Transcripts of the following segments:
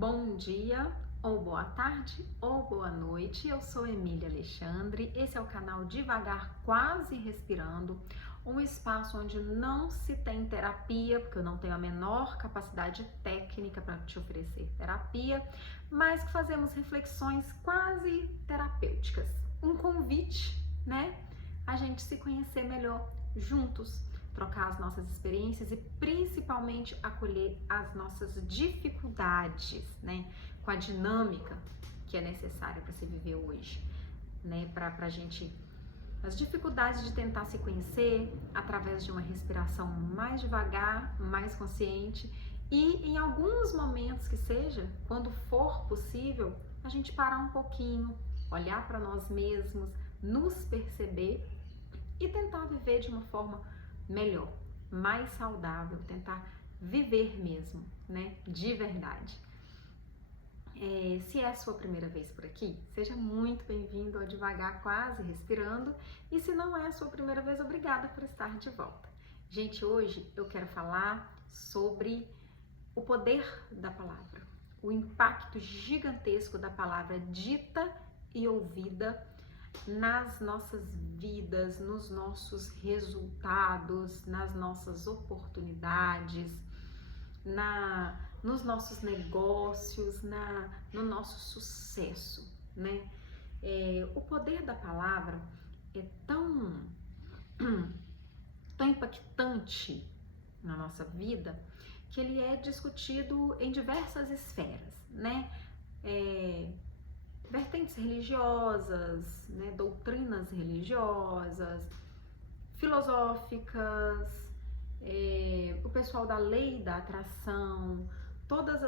Bom dia, ou boa tarde, ou boa noite. Eu sou Emília Alexandre. Esse é o canal Devagar Quase Respirando, um espaço onde não se tem terapia, porque eu não tenho a menor capacidade técnica para te oferecer terapia, mas que fazemos reflexões quase terapêuticas. Um convite, né? A gente se conhecer melhor juntos, trocar as nossas experiências e principalmente acolher as nossas dificuldades, né? Com a dinâmica que é necessária para se viver hoje, né? Pra gente, as dificuldades de tentar se conhecer através de uma respiração mais devagar, mais consciente e em alguns momentos que seja, quando for possível, a gente parar um pouquinho, olhar para nós mesmos, nos perceber e tentar viver de uma forma melhor, mais saudável, tentar viver mesmo, né, de verdade. Se é a sua primeira vez por aqui, seja muito bem-vindo ao Devagar Quase Respirando, e se não é a sua primeira vez, obrigada por estar de volta. Gente, hoje eu quero falar sobre o poder da palavra, o impacto gigantesco da palavra dita e ouvida nas nossas vidas, nos nossos resultados, nas nossas oportunidades, nos nossos negócios, no nosso sucesso, né? O poder da palavra é tão impactante na nossa vida que ele é discutido em diversas esferas, né? Vertentes religiosas, né, doutrinas religiosas, filosóficas, o pessoal da lei da atração, todos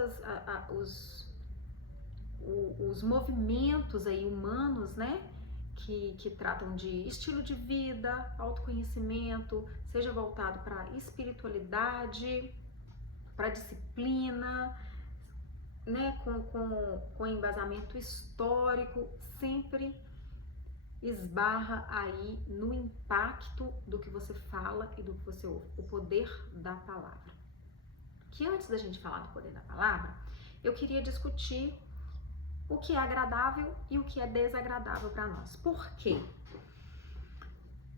os movimentos aí humanos, né, que tratam de estilo de vida, autoconhecimento, seja voltado para espiritualidade, para disciplina, né, com embasamento histórico, sempre esbarra aí no impacto do que você fala e do que você ouve, o poder da palavra. Que antes da gente falar do poder da palavra, eu queria discutir o que é agradável e o que é desagradável para nós. Por quê?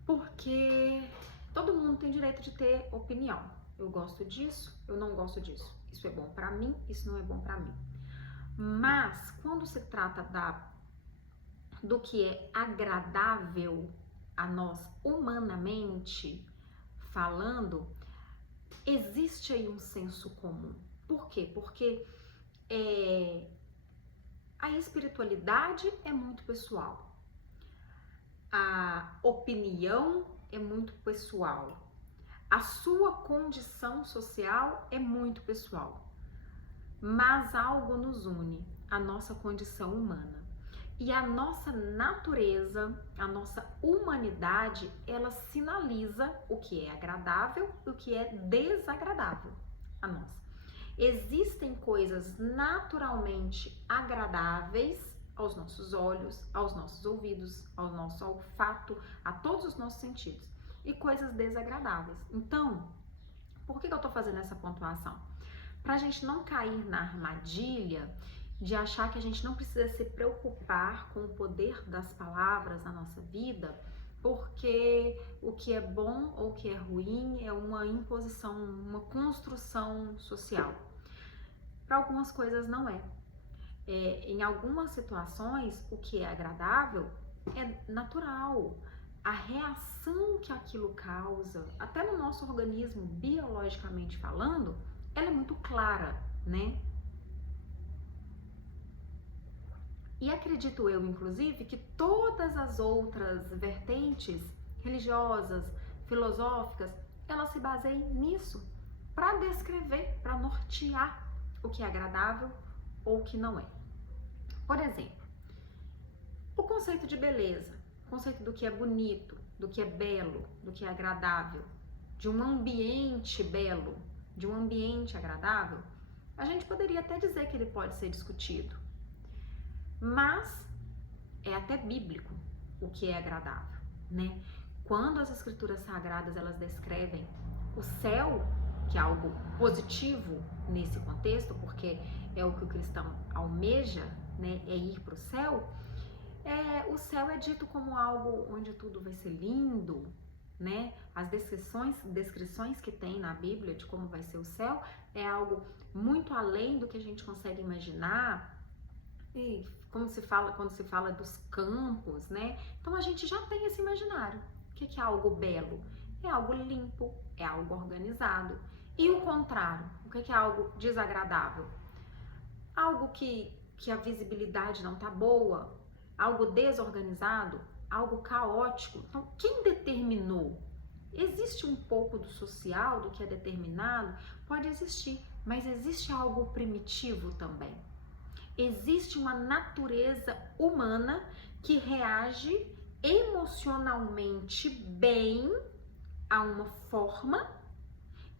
Porque todo mundo tem direito de ter opinião. Eu gosto disso, eu não gosto disso. Isso é bom para mim, isso não é bom para mim. Mas quando se trata do que é agradável a nós humanamente falando, existe aí um senso comum. Por quê? Porque a espiritualidade é muito pessoal, a opinião é muito pessoal, a sua condição social é muito pessoal, mas algo nos une, a nossa condição humana. E a nossa natureza, a nossa humanidade, ela sinaliza o que é agradável e o que é desagradável a nós. Existem coisas naturalmente agradáveis aos nossos olhos, aos nossos ouvidos, ao nosso olfato, a todos os nossos sentidos, e coisas desagradáveis. Então, por que eu tô fazendo essa pontuação? Pra gente não cair na armadilha de achar que a gente não precisa se preocupar com o poder das palavras na nossa vida, porque o que é bom ou o que é ruim é uma imposição, uma construção social. Para algumas coisas não é. Em algumas situações, o que é agradável é natural. A reação que aquilo causa, até no nosso organismo, biologicamente falando, ela é muito clara, né? E acredito eu, inclusive, que todas as outras vertentes religiosas, filosóficas, elas se baseiam nisso, para descrever, para nortear o que é agradável ou o que não é. Por exemplo, o conceito de beleza, o conceito do que é bonito, do que é belo, do que é agradável, de um ambiente belo, de um ambiente agradável, a gente poderia até dizer que ele pode ser discutido. Mas é até bíblico o que é agradável, né? Quando as escrituras sagradas elas descrevem o céu, que é algo positivo nesse contexto, porque é o que o cristão almeja, né, é ir para o céu. O céu é dito como algo onde tudo vai ser lindo, né? As descrições que tem na Bíblia de como vai ser o céu é algo muito além do que a gente consegue imaginar. E como se fala quando se fala dos campos, né? Então a gente já tem esse imaginário. O que é algo belo? É algo limpo, é algo organizado. E o contrário, o que é algo desagradável? Algo que a visibilidade não tá boa, algo desorganizado, algo caótico. Então, quem determinou? Existe um pouco do social, do que é determinado? Pode existir, mas existe algo primitivo também. Existe uma natureza humana que reage emocionalmente bem a uma forma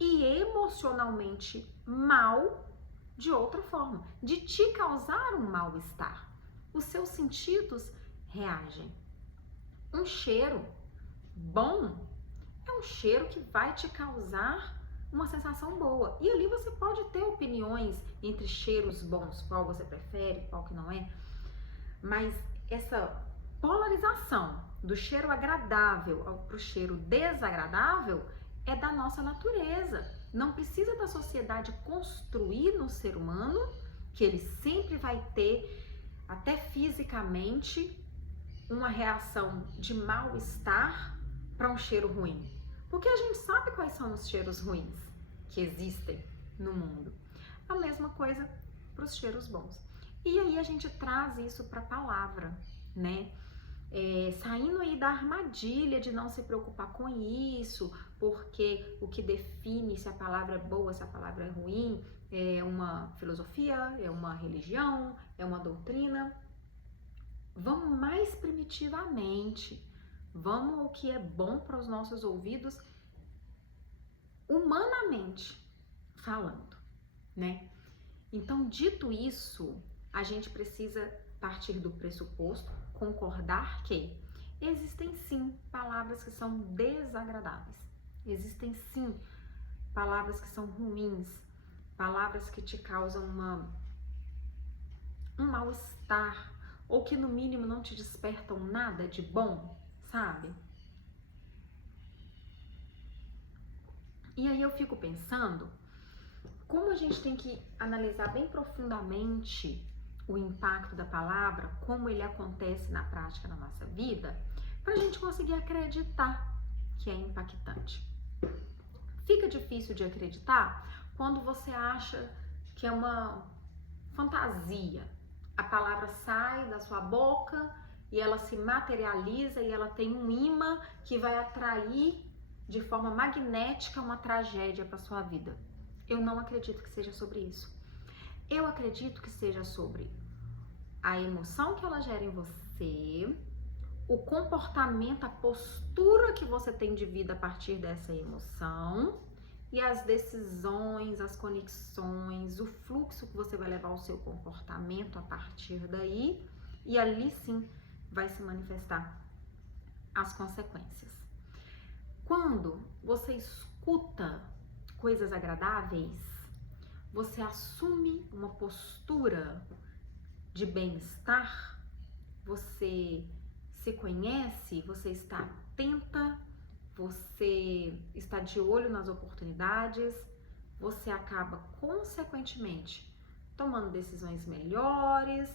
e emocionalmente mal de outra forma, de te causar um mal-estar. Os seus sentidos reagem. Um cheiro bom é um cheiro que vai te causar uma sensação boa. E ali você pode ter opiniões entre cheiros bons, qual você prefere, qual que não é. Mas essa polarização do cheiro agradável para o cheiro desagradável é da nossa natureza. Não precisa da sociedade construir no ser humano que ele sempre vai ter, até fisicamente, uma reação de mal-estar para um cheiro ruim. Porque a gente sabe quais são os cheiros ruins que existem no mundo. A mesma coisa para os cheiros bons. E aí a gente traz isso para a palavra, né? Saindo aí da armadilha de não se preocupar com isso, porque o que define se a palavra é boa, se a palavra é ruim, é uma filosofia, é uma religião, é uma doutrina. Vamos mais primitivamente, vamos ao que é bom para os nossos ouvidos, humanamente falando, né? Então, dito isso, a gente precisa partir do pressuposto, concordar que existem sim palavras que são desagradáveis, existem sim palavras que são ruins, palavras que te causam um mal-estar, ou que no mínimo não te despertam nada de bom, sabe? E aí eu fico pensando como a gente tem que analisar bem profundamente o impacto da palavra, como ele acontece na prática na nossa vida, para a gente conseguir acreditar que é impactante. Fica difícil de acreditar quando você acha que é uma fantasia. A palavra sai da sua boca e ela se materializa e ela tem um imã que vai atrair de forma magnética uma tragédia para sua vida. Eu não acredito que seja sobre isso. Eu acredito que seja sobre a emoção que ela gera em você, o comportamento, a postura que você tem de vida a partir dessa emoção e as decisões, as conexões, o fluxo que você vai levar o seu comportamento a partir daí, e ali sim vai se manifestar as consequências. Quando você escuta coisas agradáveis, você assume uma postura de bem-estar, você se conhece, você está atenta, você está de olho nas oportunidades, você acaba consequentemente tomando decisões melhores,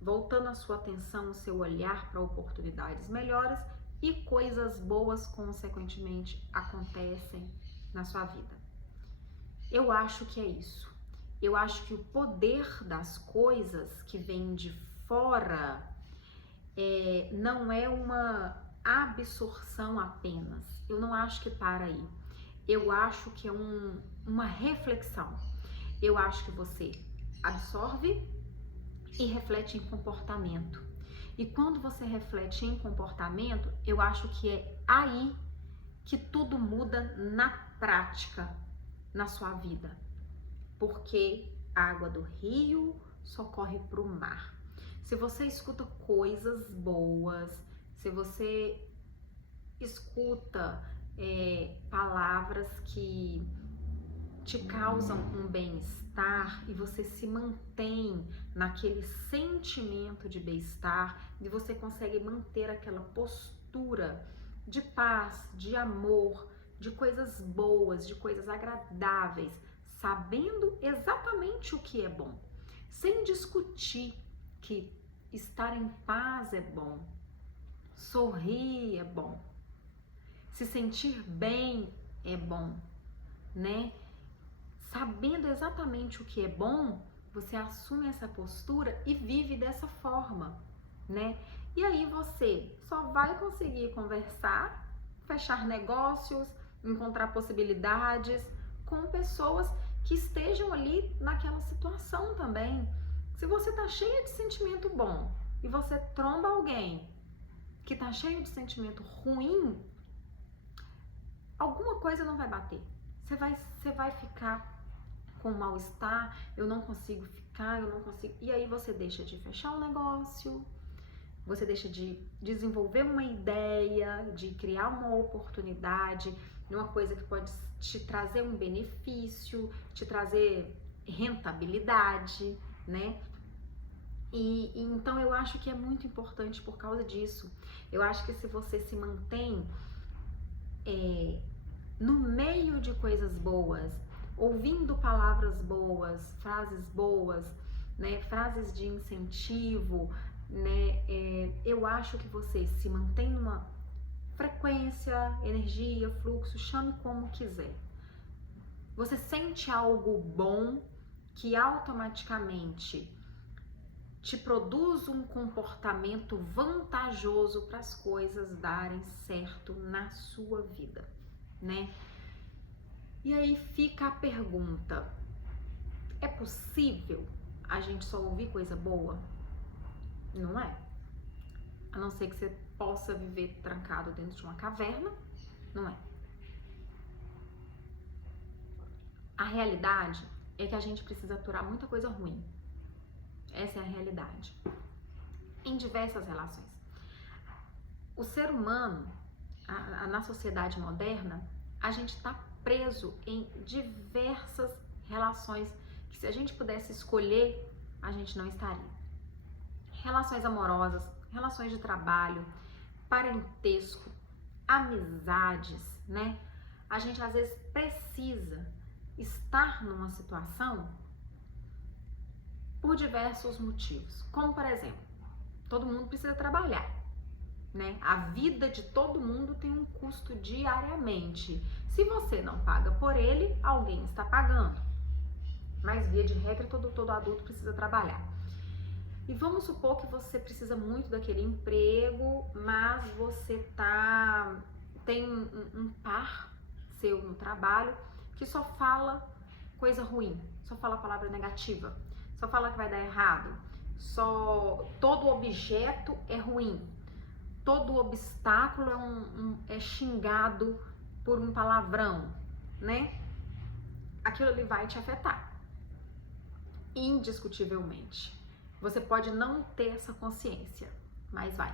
voltando a sua atenção, o seu olhar para oportunidades melhores e coisas boas consequentemente acontecem na sua vida. Eu acho que é isso. Eu acho que o poder das coisas que vem de fora não é uma absorção apenas. Eu não acho que para aí. Eu acho que é uma reflexão. Eu acho que você absorve e reflete em comportamento. E quando você reflete em comportamento, eu acho que é aí que tudo muda na prática, na sua vida. Porque a água do rio só corre para o mar. Se você escuta coisas boas, se você escuta palavras que te causam um bem-estar e você se mantém naquele sentimento de bem-estar e você consegue manter aquela postura de paz, de amor, de coisas boas, de coisas agradáveis, sabendo exatamente o que é bom, sem discutir que estar em paz é bom, sorrir é bom, se sentir bem é bom, né? Sabendo exatamente o que é bom, você assume essa postura e vive dessa forma, né? E aí você só vai conseguir conversar, fechar negócios, encontrar possibilidades com pessoas que estejam ali naquela situação também. Se você tá cheia de sentimento bom e você tromba alguém que tá cheio de sentimento ruim, alguma coisa não vai bater. Você vai ficar com mal-estar, eu não consigo ficar, eu não consigo. E aí você deixa de fechar um negócio, você deixa de desenvolver uma ideia, de criar uma oportunidade, uma coisa que pode te trazer um benefício, te trazer rentabilidade, né? E então eu acho que é muito importante por causa disso. Eu acho que se você se mantém no meio de coisas boas, ouvindo palavras boas, né, frases de incentivo, né, eu acho que você se mantém numa frequência, energia, fluxo, chame como quiser. Você sente algo bom que automaticamente te produz um comportamento vantajoso para as coisas darem certo na sua vida, né? E aí fica a pergunta: é possível a gente só ouvir coisa boa? Não é. A não ser que você possa viver trancado dentro de uma caverna, não é. A realidade é que a gente precisa aturar muita coisa ruim. Essa é a realidade. Em diversas relações. O ser humano, na sociedade moderna, a gente está preso em diversas relações que, se a gente pudesse escolher, a gente não estaria. Relações amorosas, relações de trabalho, parentesco, amizades, né? A gente às vezes precisa estar numa situação por diversos motivos. Como, por exemplo, todo mundo precisa trabalhar, né? A vida de todo mundo tem um custo diariamente. Se você não paga por ele, alguém está pagando. Mas, via de regra, todo adulto precisa trabalhar. E vamos supor que você precisa muito daquele emprego, mas você tem um par seu no trabalho que só fala coisa ruim, só fala palavra negativa, só fala que vai dar errado, todo objeto é ruim, todo obstáculo é xingado por um palavrão, né? Aquilo ali vai te afetar, indiscutivelmente. Você pode não ter essa consciência, mas vai.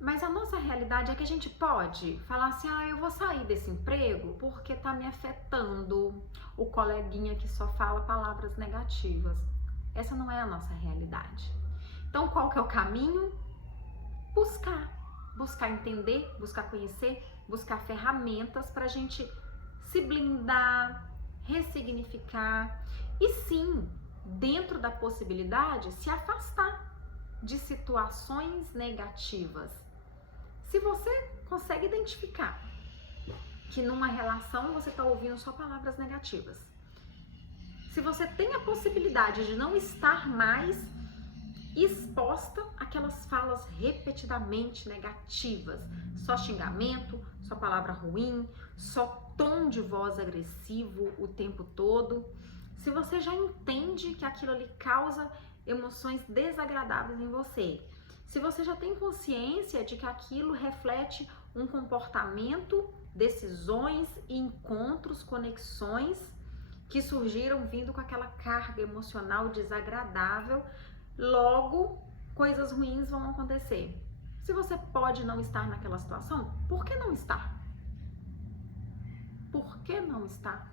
Mas a nossa realidade é que a gente pode falar assim: eu vou sair desse emprego porque tá me afetando, o coleguinha que só fala palavras negativas. Essa não é a nossa realidade. Então, qual que é o caminho? Buscar entender, buscar conhecer, buscar ferramentas pra gente se blindar, ressignificar e sim, dentro da possibilidade, se afastar de situações negativas. Se você consegue identificar que numa relação você está ouvindo só palavras negativas, se você tem a possibilidade de não estar mais exposta àquelas falas repetidamente negativas, só xingamento, só palavra ruim, só tom de voz agressivo o tempo todo, se você já entende que aquilo ali causa emoções desagradáveis em você, se você já tem consciência de que aquilo reflete um comportamento, decisões, encontros, conexões que surgiram vindo com aquela carga emocional desagradável, logo coisas ruins vão acontecer. Se você pode não estar naquela situação, por que não estar? Por que não estar?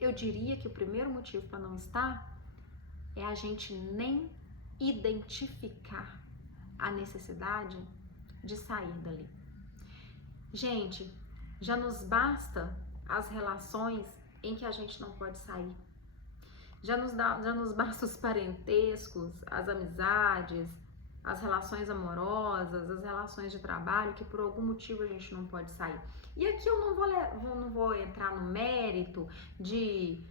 Eu diria que o primeiro motivo para não estar é a gente nem identificar a necessidade de sair dali. Gente, já nos basta as relações em que a gente não pode sair. Já nos basta os parentescos, as amizades, as relações amorosas, as relações de trabalho, que por algum motivo a gente não pode sair. E aqui eu não vou entrar no mérito de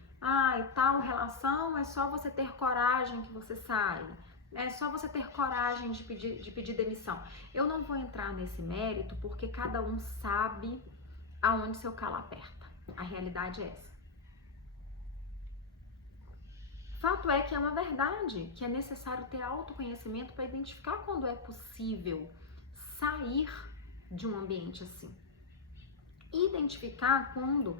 tal relação é só você ter coragem que você sai. É só você ter coragem de pedir demissão. Eu não vou entrar nesse mérito porque cada um sabe aonde seu calo aperta. A realidade é essa. Fato é que é uma verdade, que é necessário ter autoconhecimento para identificar quando é possível sair de um ambiente assim. Identificar quando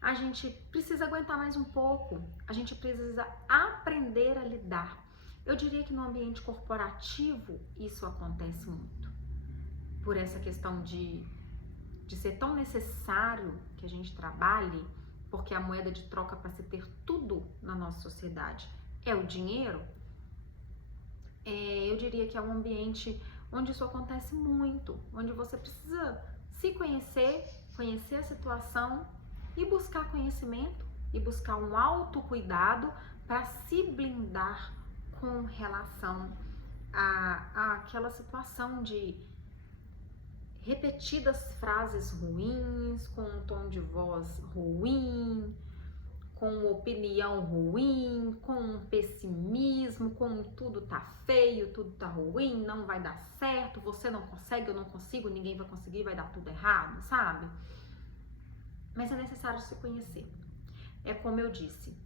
a gente precisa aguentar mais um pouco, a gente precisa aprender a lidar. Eu diria que no ambiente corporativo isso acontece muito. Por essa questão de ser tão necessário que a gente trabalhe, porque a moeda de troca para se ter tudo na nossa sociedade é o dinheiro, eu diria que é um ambiente onde isso acontece muito, onde você precisa se conhecer a situação e buscar conhecimento e buscar um autocuidado para se blindar com relação àquela situação de repetidas frases ruins, com um tom de voz ruim, com opinião ruim, com pessimismo, com tudo tá feio, tudo tá ruim, não vai dar certo, você não consegue, eu não consigo, ninguém vai conseguir, vai dar tudo errado, sabe? Mas é necessário se conhecer. É como eu disse,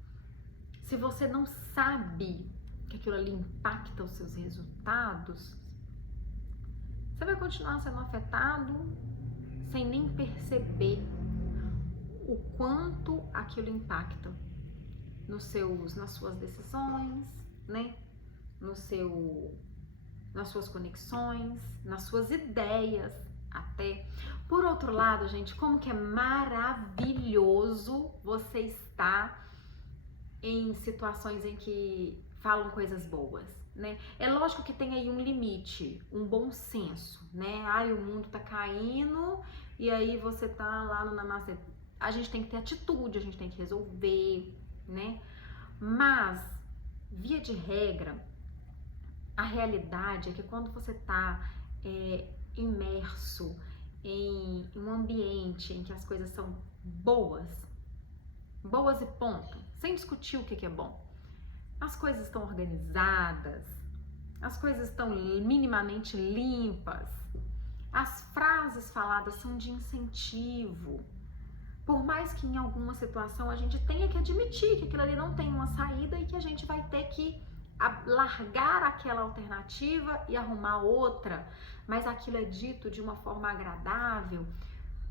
se você não sabe que aquilo ali impacta os seus resultados, você vai continuar sendo afetado sem nem perceber o quanto aquilo impacta nas suas decisões, né? Nas suas conexões, nas suas ideias até. Por outro lado, gente, como que é maravilhoso você estar em situações em que falam coisas boas, né? É lógico que tem aí um limite, um bom senso, né? O mundo tá caindo e aí você tá lá no namastê. A gente tem que ter atitude, a gente tem que resolver, né? Mas, via de regra, a realidade é que quando você tá imerso em um ambiente em que as coisas são boas e ponto, sem discutir o que é bom, as coisas estão organizadas, as coisas estão minimamente limpas, as frases faladas são de incentivo. Por mais que em alguma situação a gente tenha que admitir que aquilo ali não tem uma saída e que a gente vai ter que largar aquela alternativa e arrumar outra, mas aquilo é dito de uma forma agradável.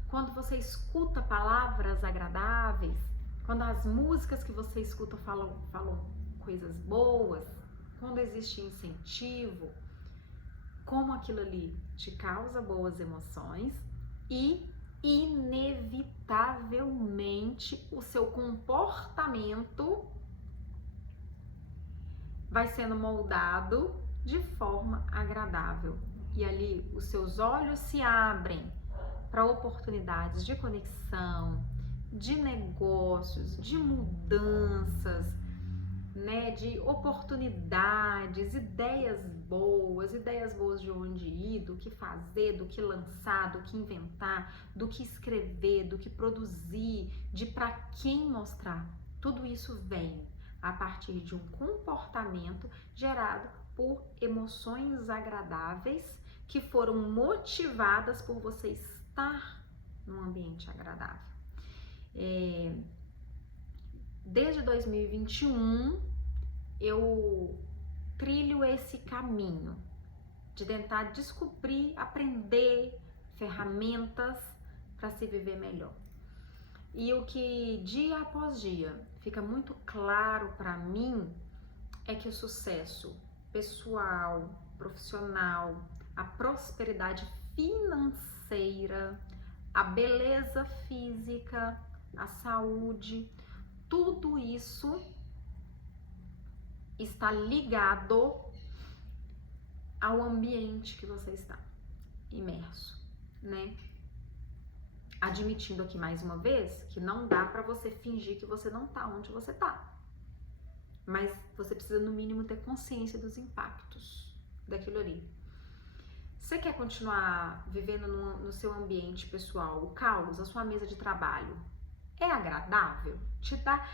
Quando você escuta palavras agradáveis, quando as músicas que você escuta falam coisas boas, quando existe incentivo, como aquilo ali te causa boas emoções e inevitavelmente o seu comportamento vai sendo moldado de forma agradável. E ali os seus olhos se abrem para oportunidades de conexão, de negócios, de mudanças, né, de oportunidades, ideias boas de onde ir, do que fazer, do que lançar, do que inventar, do que escrever, do que produzir, de para quem mostrar. Tudo isso vem a partir de um comportamento gerado por emoções agradáveis que foram motivadas por você estar num ambiente agradável. Desde 2021 eu trilho esse caminho de tentar descobrir, aprender ferramentas para se viver melhor. E o que dia após dia fica muito claro para mim é que o sucesso pessoal, profissional, a prosperidade financeira, a beleza física, a saúde, tudo isso está ligado ao ambiente que você está imerso, né? Admitindo aqui mais uma vez que não dá para você fingir que você não tá onde você tá. Mas você precisa no mínimo ter consciência dos impactos daquilo ali. Você quer continuar vivendo no seu ambiente pessoal, o caos, a sua mesa de trabalho, é agradável? Te dá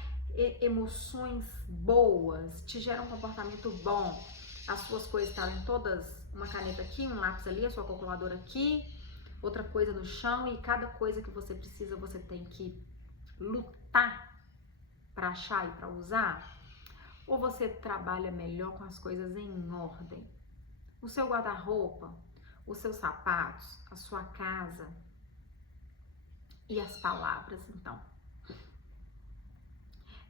emoções boas? Te gera um comportamento bom? As suas coisas estarem todas, uma caneta aqui, um lápis ali, a sua calculadora aqui, outra coisa no chão, e cada coisa que você precisa você tem que lutar para achar e para usar? Ou você trabalha melhor com as coisas em ordem? O seu guarda-roupa, os seus sapatos, a sua casa e as palavras, então.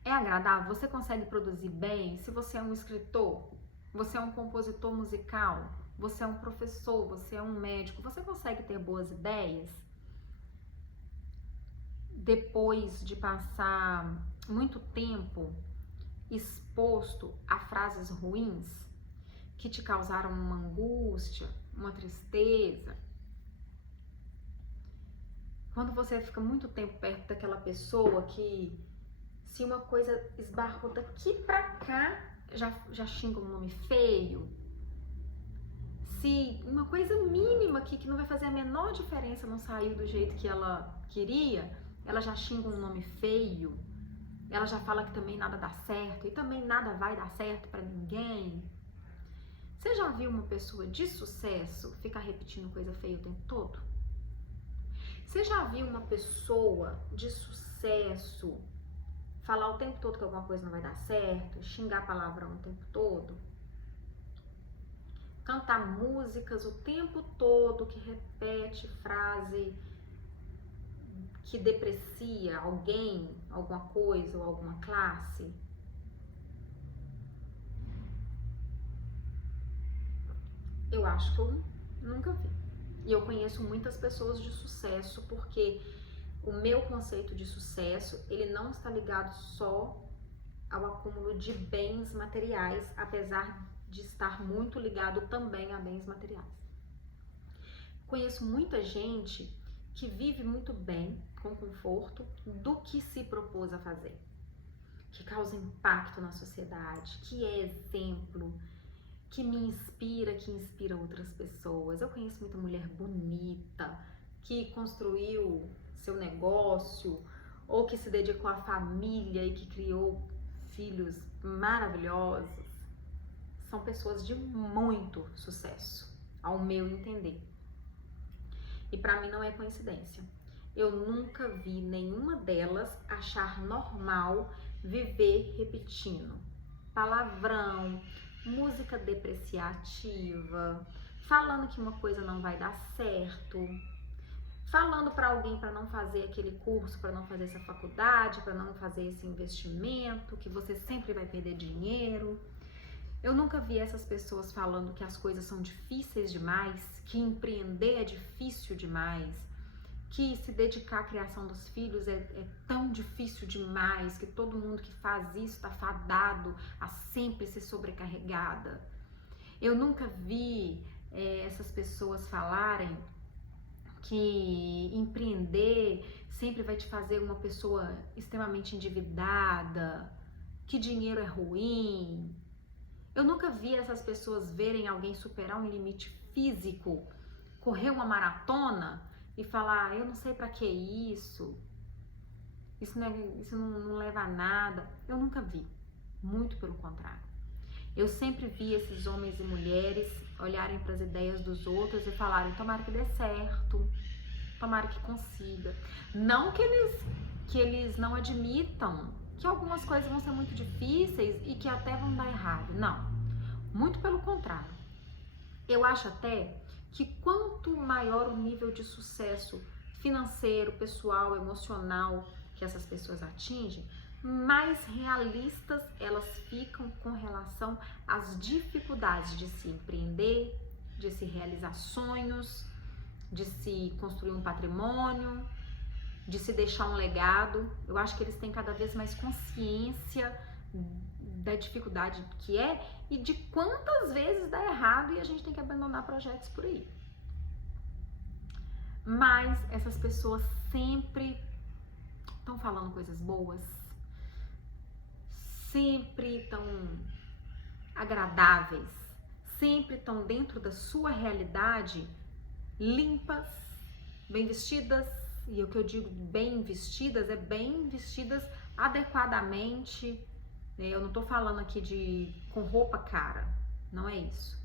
É agradável? Você consegue produzir bem? Se você é um escritor, você é um compositor musical, você é um professor, você é um médico, você consegue ter boas ideias? Depois de passar muito tempo exposto a frases ruins que te causaram uma angústia, uma tristeza. Quando você fica muito tempo perto daquela pessoa que, se uma coisa esbarrou daqui pra cá, já xinga um nome feio. Se uma coisa mínima aqui que não vai fazer a menor diferença não saiu do jeito que ela queria, ela já xinga um nome feio. Ela já fala que também nada dá certo e também nada vai dar certo pra ninguém. Você já viu uma pessoa de sucesso ficar repetindo coisa feia o tempo todo? Você já viu uma pessoa de sucesso falar o tempo todo que alguma coisa não vai dar certo, xingar palavrão o tempo todo? Cantar músicas o tempo todo que repete frase que deprecia alguém, alguma coisa ou alguma classe? Eu acho que eu nunca vi. E eu conheço muitas pessoas de sucesso, porque o meu conceito de sucesso, ele não está ligado só ao acúmulo de bens materiais, apesar de estar muito ligado também a bens materiais. Conheço muita gente que vive muito bem, com conforto, do que se propôs a fazer, que causa impacto na sociedade, que é exemplo, que me inspira, que inspira outras pessoas. Eu conheço muita mulher bonita, que construiu seu negócio, ou que se dedicou à família e que criou filhos maravilhosos. São pessoas de muito sucesso, ao meu entender. E para mim não é coincidência. Eu nunca vi nenhuma delas achar normal viver repetindo palavrão, música depreciativa, falando que uma coisa não vai dar certo, falando para alguém para não fazer aquele curso, para não fazer essa faculdade, para não fazer esse investimento, que você sempre vai perder dinheiro. Eu nunca vi essas pessoas falando que as coisas são difíceis demais, que empreender é difícil demais, que se dedicar à criação dos filhos é tão difícil demais, que todo mundo que faz isso está fadado a sempre ser sobrecarregada. Eu nunca vi essas pessoas falarem que empreender sempre vai te fazer uma pessoa extremamente endividada, que dinheiro é ruim. Eu nunca vi essas pessoas verem alguém superar um limite físico, correr uma maratona e falar, eu não sei pra que isso não leva a nada. Eu nunca vi, muito pelo contrário. Eu sempre vi esses homens e mulheres olharem para as ideias dos outros e falarem, tomara que dê certo, tomara que consiga. Não que eles não admitam que algumas coisas vão ser muito difíceis e que até vão dar errado. Não, muito pelo contrário. Eu acho até que quanto maior o nível de sucesso financeiro, pessoal, emocional que essas pessoas atingem, mais realistas elas ficam com relação às dificuldades de se empreender, de se realizar sonhos, de se construir um patrimônio. de se deixar um legado. Eu acho que eles têm cada vez mais consciência da dificuldade que é e de quantas vezes dá errado e a gente tem que abandonar projetos por aí. Mas essas pessoas sempre estão falando coisas boas, sempre estão agradáveis, sempre estão dentro da sua realidade, limpas, bem vestidas. E o que eu digo bem vestidas é bem vestidas adequadamente. Eu não tô falando aqui de com roupa cara, não é isso.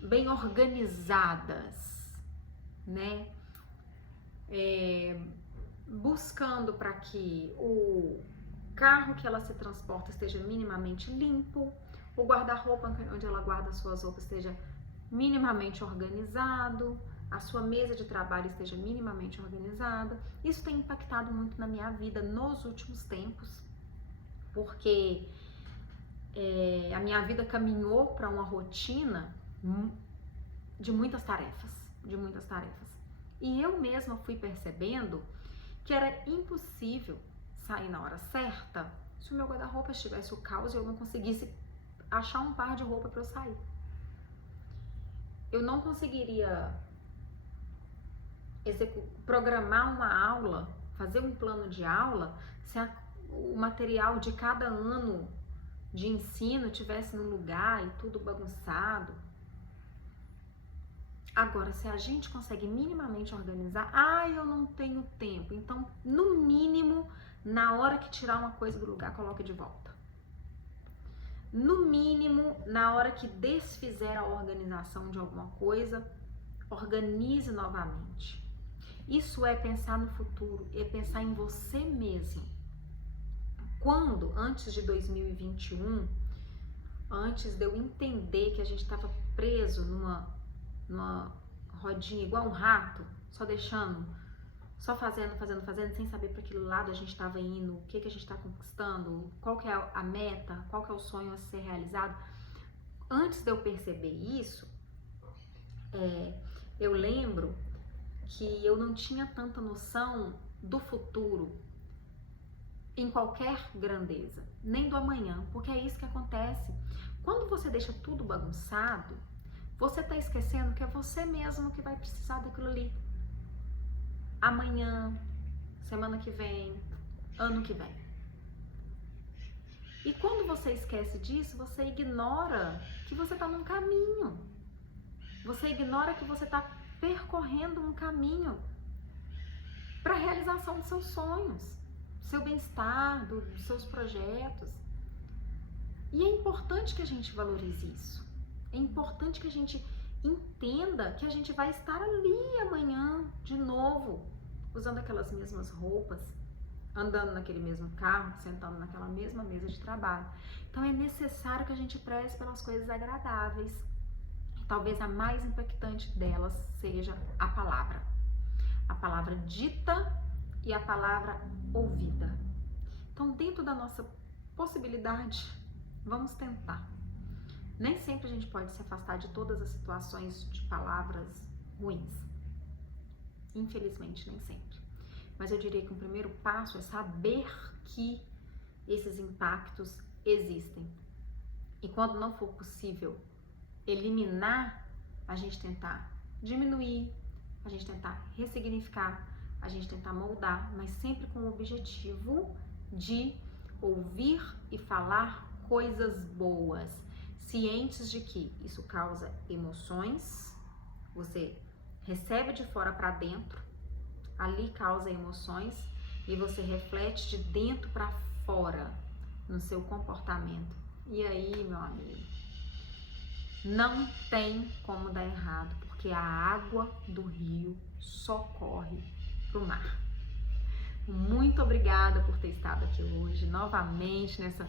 Bem organizadas, né? Buscando para que o carro que ela se transporta esteja minimamente limpo, o guarda-roupa onde ela guarda suas roupas esteja minimamente organizado, a sua mesa de trabalho esteja minimamente organizada. Isso tem impactado muito na minha vida nos últimos tempos, porque a minha vida caminhou para uma rotina de muitas tarefas, E eu mesma fui percebendo que era impossível sair na hora certa se o meu guarda-roupa estivesse o caos e eu não conseguisse achar um par de roupa para eu sair. Eu não conseguiria programar uma aula, fazer um plano de aula, se o material de cada ano de ensino tivesse no lugar e tudo bagunçado. Agora, se a gente consegue minimamente organizar, eu não tenho tempo, então, no mínimo, na hora que tirar uma coisa do lugar, coloque de volta. No mínimo, na hora que desfizer a organização de alguma coisa, organize novamente. Isso é pensar no futuro, é pensar em você mesmo. Quando, antes de 2021, antes de eu entender que a gente estava preso numa rodinha igual um rato, só fazendo, sem saber para que lado a gente estava indo, o que a gente está conquistando, qual que é a meta, qual que é o sonho a ser realizado. Antes de eu perceber isso, eu lembro que eu não tinha tanta noção do futuro em qualquer grandeza, nem do amanhã, porque é isso que acontece. Quando você deixa tudo bagunçado, você está esquecendo que é você mesmo que vai precisar daquilo ali. Amanhã, semana que vem, ano que vem. E quando você esquece disso, você ignora que você está num caminho. Você ignora que você está percorrendo um caminho para a realização dos seus sonhos, do seu bem-estar, dos seus projetos. E é importante que a gente valorize isso. É importante que a gente entenda que a gente vai estar ali amanhã de novo, usando aquelas mesmas roupas, andando naquele mesmo carro, sentando naquela mesma mesa de trabalho. Então é necessário que a gente preze pelas coisas agradáveis. Talvez a mais impactante delas seja a palavra dita e a palavra ouvida. Então, dentro da nossa possibilidade, vamos tentar. Nem sempre a gente pode se afastar de todas as situações de palavras ruins. Infelizmente, nem sempre. Mas eu diria que o primeiro passo é saber que esses impactos existem. E quando não for possível eliminar, a gente tentar diminuir, a gente tentar ressignificar, a gente tentar moldar, mas sempre com o objetivo de ouvir e falar coisas boas, cientes de que isso causa emoções, você recebe de fora para dentro, ali causa emoções e você reflete de dentro para fora no seu comportamento. E aí, meu amigo, não tem como dar errado, porque a água do rio só corre pro mar. Muito obrigada por ter estado aqui hoje, novamente, nessa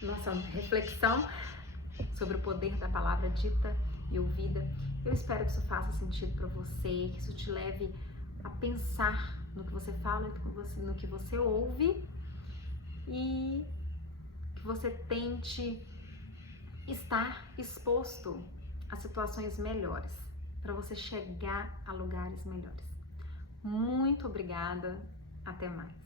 nossa reflexão sobre o poder da palavra dita e ouvida. Eu espero que isso faça sentido para você, que isso te leve a pensar no que você fala, no que você ouve e que você tente estar exposto a situações melhores, para você chegar a lugares melhores. Muito obrigada. Até mais.